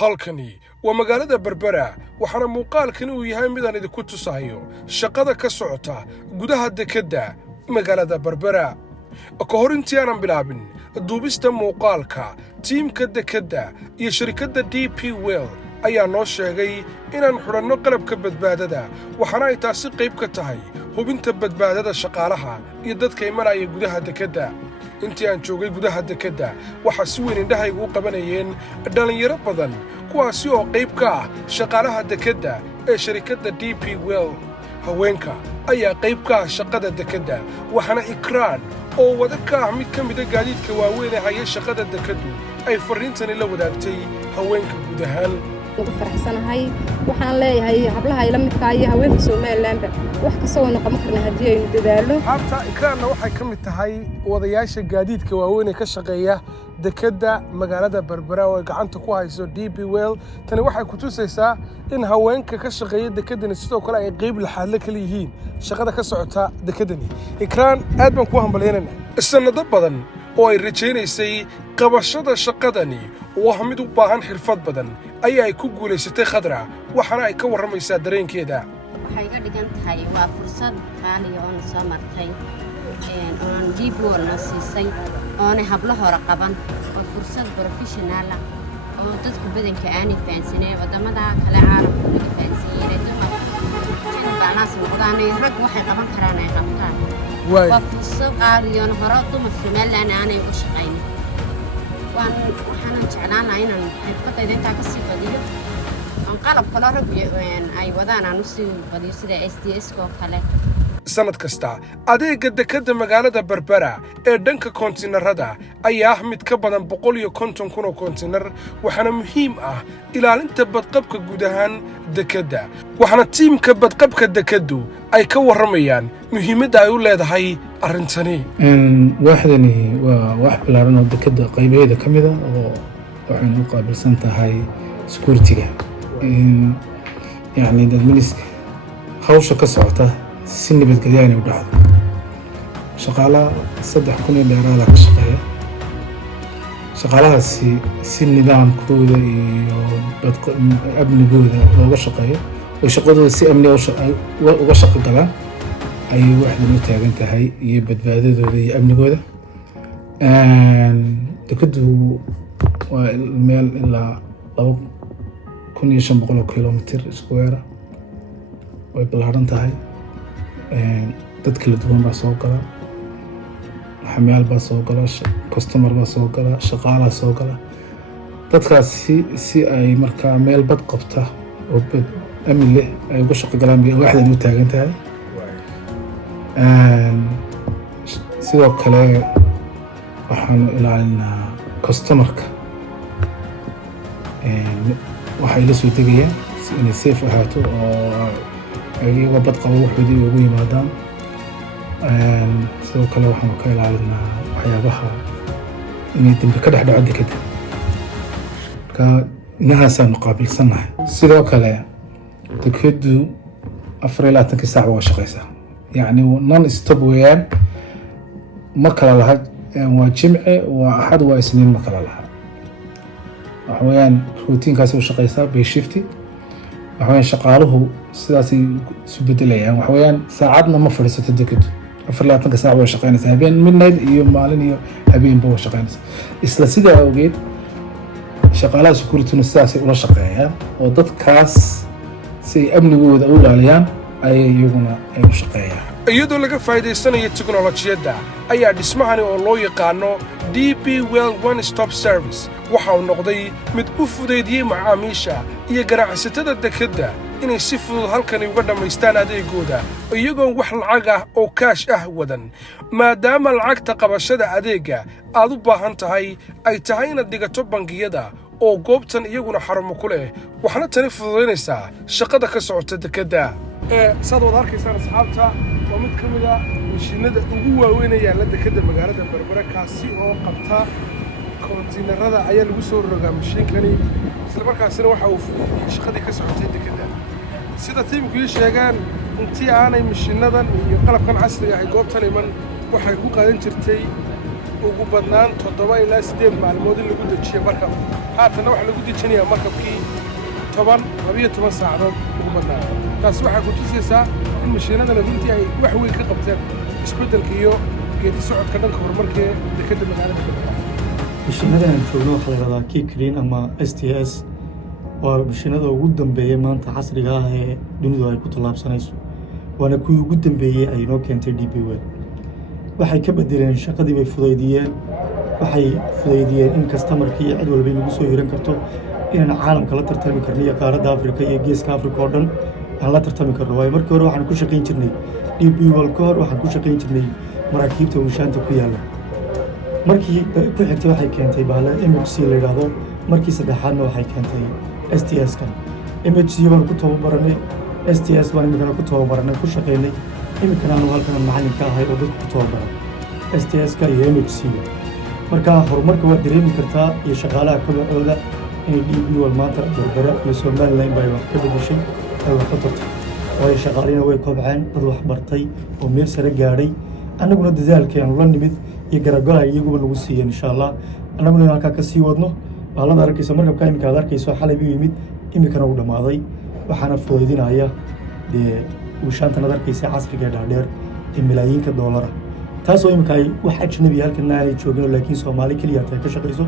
halkani waa magaalada Berbera waxaana muuqaalkani uu yahay mid aan idinku tusayo shaqada ka socota gudaha dekedda magaalada Berbera ka hor intii aanan bilaabin duubista muuqaalka tiimka dekedda iyo shirkadda DP World ayaa noo sheegay inaan xidhanno qalabka badbaadada waxaana ay taasi qayb ka tahay hubinta badbaadada shaqaalaha iyo dadka imanaya gudaha dekedda intii aan joogay gudaha dekedda waxa si weyn indhahaygu u qabanayeen dhalinyaro badan kuwaasi oo qayb ka ah shaqaalaha dekedda ee shirkadda DP World haweenka ayaa qayb ka ah shaqada dekedda waxaana ikraan oo wada ka ah mid ka mid ah gaadiidka waaweyn ee haya shaqada dekeddu ay fariintani la wadaagtay haweenka guud ahaan ugu faraxsanahay waxaan leeyahay hablaha ila midka ay haweenka Soomaaliland wax ka soo noqon karna hadii ay dadaalo habta ikraanna waxay ka mid tahay wadayaasha gaadiidka waaweyn ee ka shaqeeya dekedda magaalada Berbera oo gacanta ku hayso DP World tani waxay ku tusaysaa in haweenka ka shaqeeya dekeddan sidoo kale ay qayb laxaad la kala yihiin shaqada ka socota dekeddani ikraan aad baan ku hambalyeynaa sanado badan oo ay rajaynaysay qabashada shaqadani waa mid u baahan xirfad badan ay ku guuleysatay khadra waxaana ay ka waramaysaa dareenkeeda waxay iga dhigan tahay waa fursad qaali oo soo martay oo DP World na siisay oo hablo hore qaban oo fursad professional ah oo dadku badanka aan fahansanay wadamada kale caalamka laga fahansiiyay dumar balance noqdaan rag waxay qaban karaan ay qabtaan waa fursad qaali oo hore dumar Soomaaliland aanay u shaqeyn waxaan jeclaan lahaa inaan xirfadayda intaa ka sii badiyo aan qalab kale rag ay wadaan aan u sii badiyo sida SDS oo kale sanad kasta adeegga dekedda magaalada Berbera ee dhanka kontiinarada ayaa mid ka badan 150,000 oo kontiinar waxaana muhiim ah ilaalinta badqabka guud ahaan dekedda waxaana tiimka badqabka dekeddu ay ka waramayaan muhiimadda ay u leedahay arrintani waaxdani waa wax bilaaran oo dekedda qaybaheeda ka mid ah oo waxay u qaabilsan tahay security-ga yani dadweynaha hawsha ka socota si nabadgelyo inay u dhacdo shaqaalaha 3,000 dheeraad ka shaqeeya shaqaalahaasi si nidaamkooda iyo amnigooda looga shaqeeyo oo shaqadooda si amni uga shaqo galaan ay waxdan u taagan tahay iyo badbaadadooda iyo amnigooda dekeddu waa meel ilaa 2,500 kilomitir square way ballaaran tahay dad kala duwan baa soo gala xamaal baa soo gala customer baa soo gala shaqaalaha soo gala dadkaas si ay markaa meel bad qabta oo bad amni leh ay uga shaqo galaan bay waxdan u taagan tahay sidoo kale waxaan ilaalinaa customerka waxay la soo degayaan inay safe ahaato oo ayaga bad qabo waxoodii ugu yimaadaan sidoo kale waxaan ka ilaalinaa waxyaabaha inay dambi ka dhex dhaco dekedda marka inahaasaan qaabilsanahay sidoo kale dekeddu 24 saac waa shaqaysaa يعني non stop ويان ما كلا لها وجمع وأحد وإسنين ما كلا لها وحويان روتين كاسو شقيسا بيشفتي وحويان شقاله سلاسي سبدلي يعني وحويان ساعدنا ما فرصة الدكتور أفرلا تنك ساعة وشقينا هبين من نيل يوم مالين يوم هبين بو شقينا إسلاسي ده أوجد شقالة سكورتون الساسي ولا شقيها وضد كاس سي أمن جود أول عليان ayaguna ay u shaqeeyaan iyadoo laga faa'iideysanayo tiknoolajiyadda ayaa dhismahani oo loo yaqaano DP World One Stop Service waxa uu noqday mid u fudeydiyay macaamiisha iyo ganacsatada dekedda inay si fudud halkani uga dhamaystaan adeegooda iyagoon wax lacag ah oo kaash ah wadan maadaama lacagta qabashada adeegga aad u baahan tahay ay tahay inaad dhigato bangiyada oo goobtan iyaguna xarumo ku leh waxaana tani fududaynaysaa shaqada ka socota dekedda saad wada arkaysaan asxaabta waa mid ka mid ah mishiinada ugu waaweyn ee yaalla dekedda magaalada Berbera kaasi oo qabta kontiinarada ayaa lagu soo rogaa mishiinkani isla markaasina waxa uu fududeeyay shaqadii ka socotay dekedda sida tiimku ii sheegaan intii aanay mishiinadan iyo qalabkan casriga ah goobtan iman waxay ku qaadan jirtay ugu badnaan 7 ilaa 8 maalmood in lagu dejiyo marka haatanna waxaa lagu dejinayaa markabkii 12 saacadood ugu badnaa taasi waxaa ku tusaysaa in mashiinadana runtii ay wax weyn ka qabteen isbeddelka iyo geedi socodka dhanka horumarka ee dekedda magaalada Berbera. mashiinadan aan joogno waxaa la yidhahdaa Keycrane ama STS waa mashiinada ugu dambeeyay maanta casriga ah ee dunidu ay ku tallaabsanayso waana kuwii ugu dambeeyey ay inoo keentay DP World waxay ka bedeleen shaqadii bay fudaydiyeen waxay fudaydiyeen in customerka iyo cid walba inagu soo hiran karto inaan caalamka la tartami karno iyo qaaradda Afrika iyo geeska Afrika oo dhan aan la tartami karno waayo markii hore waxaan ku shaqayn jirnay DP World ka hor waxaan ku shaqayn jirnay maraakiibta washaanta ku yaalla markii ku xigtay waxay keentay bahala MHC la yidhaahdo markii saddexaadna waxay keentay STS kan MHC baan ku tababaranay STS baan imikana ku tababaranay ku shaqaynay imikana aanu halkan macallin ka ahay oo dadku ku tababaran STS ka iyo MHC marka horumarka waa dareemi kartaa iyo shaqaalaha kabacooda inay DP World maanta Berbera iyo Somaliland bay wax ka bedeshay ay wax ka tartay waayo shaqaalina way kobceen dad wax bartay oo meel sare gaadhay annaguna dadaalkeenu la nimid iyo garagala iyaguba nagu siiyeen insha Allah annaguna in halkaa ka sii wadno baalada arkaysa markabka imika aad arkayso xalay u yimid imikana uu dhamaaday waxaana fudaydinaya dee washaantan aad arkaysa casriga dhaadheer ee milaayiinka doolara taasoo imika ay wax ajnabi halkan aanay joogin laakiin Soomaali kaliya ay ka shaqayso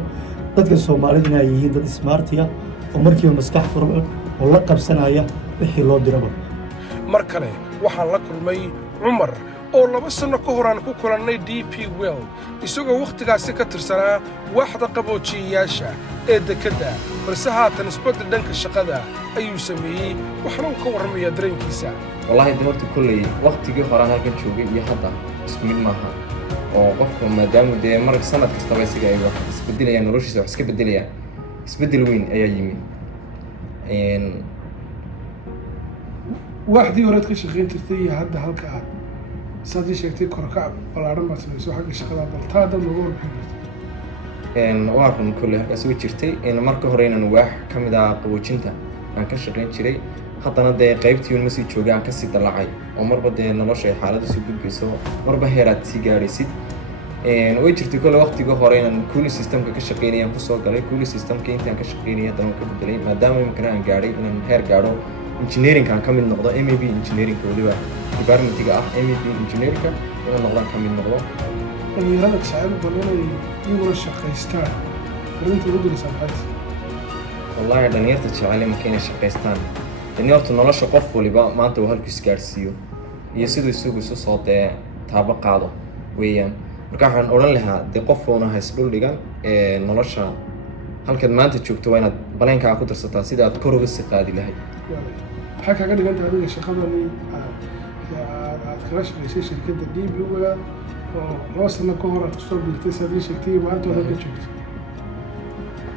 dadka Soomaalida ay yihiin dad smart ah oo markiiba maskax furan oo la qabsanaya wixii loo diraba mar kale waxaan la kulmay Cumar oo 2 sano ka hor aan ku kulannay DP World isagoo waqtigaasi ka tirsanaa waaxda qaboojiyayaasha ee dekedda balse haatan isbeddel dhanka shaqada ayuu sameeyey waxna uu ka warramayaa dareenkiisa wallahi horta kulley waqtigii hore halkan joogay iyo hadda isku mid maaha oo qofka maadaama dee marka sanad kastaba isaga ay wax isbedelayaan noloshiisa wax iska bedelayaan isbeddel weyn ayaa yimid waaxdii horeed ka shaqayn jirtay iyo hadda halka aad saadii sheegtay korkac ballaaran baad samayso xagga shaqada bal taa dad ugu warbixin waa run kulley halkaas u jirtay marka hore inaan waax ka mid ah qaboojinta aan ka shaqayn jiray haddana dee qaybtii ma sii joogay aan kasii dallacay oo marba dee nolosha ay xaaladda soo gudbayso marba heeraad sii gaadhaysid way jirtay kulley waqtigii hore inaan cooling systemka ka shaqaynayaan kusoo galay cooling systemka intaan ka shaqaynaya haddana ka bedelay maadaama imikana aan gaadhay inaan heer gaadho engineering aan ka mid noqdo MAB engineering waliba departmentiga ah MAB engineering inaan noqdaan ka mid noqdo dhalinyarada jacayl badan inay iyaguna shaqaystaan fariinta ugu diraysaa maxaad wallahi dhalinyarta jecel marka inay shaqaystaan dhalinyartu nolosha qof waliba maanta uu halkiis gaarsiiyo iyo siduu isagu isu soo dee taabo qaado weeyaan marka waxaan odhan lahaa dee qof uuna hays dhul dhigan nolosha halkaad maanta joogto waa inaad baleenkaa ku darsataa sida aad kor uga sii qaadi lahayd maxaa kaaga dhiganta adiga shaqadani aad kala shaqaysay shirkadda DP World oo 2 sano ka hor aad kusoo biirtay saadii sheegtay maanta aad ka joogto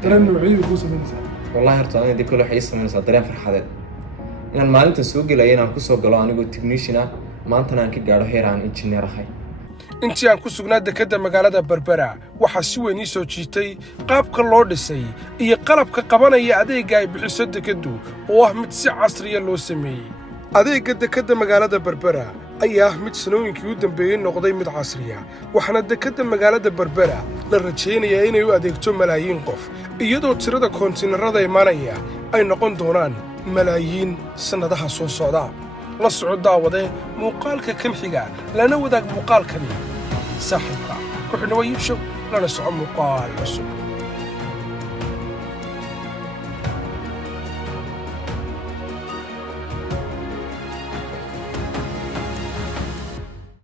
dareen noociyadu ku sameynaysaa wallahi horta aniga dib kale waxay sameynaysaa dareen farxadeed inaan maalinta soo gelayo inaan kusoo galo anigoo technician ah maantana aan ka gaadho heer aan engineer ahay intii aan ku sugnaa dekedda magaalada Berbera waxaa si weyn ii soo jiitay qaabka loo dhisay iyo qalabka qabanaya adeegga ay bixiso dekeddu oo ah mid si casriya loo sameeyey adeegga dekedda magaalada Berbera ayaa ah mid sanooyinkii u dambeeyey noqday mid casriya waxaana dekedda magaalada Berbera la rajaynayaa inay u adeegto malaayiin qof iyadoo tirada koontiinarada imaanaya ay noqon doonaan malaayiin sannadaha soo socda la soco daawade muuqaalka kan xiga lana wadaag muuqaalkani saaxiibka ku xidhnawa iibsho lana soco muuqaal cusub